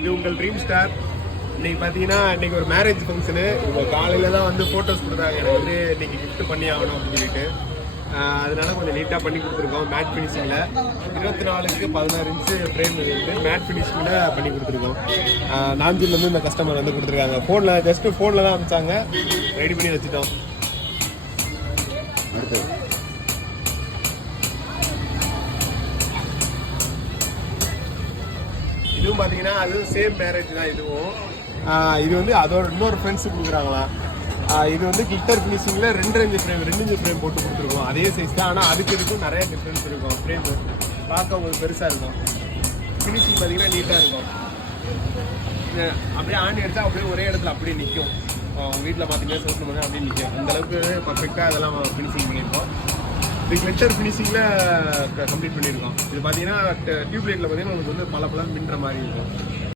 இது உங்கள் dream star. இன்னைக்கு பார்த்தீங்கன்னா இன்னைக்கு ஒரு மேரேஜ் ஃபங்க்ஷனு. இப்போ காலையில் தான் வந்து ஃபோட்டோஸ் கொடுக்குறாங்க. எனக்கு வந்து இன்னைக்கு கிஃப்ட் பண்ணி ஆகணும் அப்படின்னு சொல்லிட்டு அதனால கொஞ்சம் நீட்டாக பண்ணி கொடுத்துருக்கோம். மேட் ஃபினிஷிங்கில் 24x16 இன்ச்சு ஃப்ரேம் வந்து மேட் ஃபினிஷிங்கில் பண்ணி கொடுத்துருக்கோம். நாஞ்சூர்லேருந்து இந்த கஸ்டமர் வந்து கொடுத்துருக்காங்க. ஃபோனில் ஜஸ்ட்டு ஃபோனில் தான் அனுப்பிச்சாங்க, ரெடி பண்ணி வச்சுட்டோம். இதுவும் பார்த்தீங்கன்னா அதுவும் சேம் மேரேஜ் தான். இது வந்து அதோட இன்னொரு ஃப்ரெண்ட்ஸு கொடுக்குறாங்களா. இது வந்து கிளிட்டர் ஃபினிஷிங்கில் 2 இன்ச் ஃப்ரேம் போட்டு கொடுத்துருக்கோம். அதே சைஸ் தான், ஆனால் அதுக்கு இதுக்கும் நிறைய டிஃப்ரென்ஸ் இருக்கும். ஃப்ரேம் பார்க்க உங்களுக்கு பெருசாக இருக்கும். ஃபினிஷிங் பார்த்தீங்கன்னா நீட்டாக இருக்கும். அப்படியே ஆணி எடுத்தால் அப்படியே ஒரே இடத்துல அப்படியே நிற்கும். உங்கள் வீட்டில் பார்த்தீங்கன்னா சோசல் பண்ணி அப்படியே நிற்கும். அந்தளவுக்கு பர்ஃபெக்டாக அதெல்லாம் ஃபினிஷிங் பண்ணியிருக்கோம். இது கிளிட்டர் ஃபினிஷிங்கில் கம்ப்ளீட் பண்ணியிருக்கோம். இது பார்த்தீங்கன்னா டியூப் லைட்டில் பார்த்தீங்கன்னா உங்களுக்கு வந்து பல மின்ற மாதிரி இருக்கும்.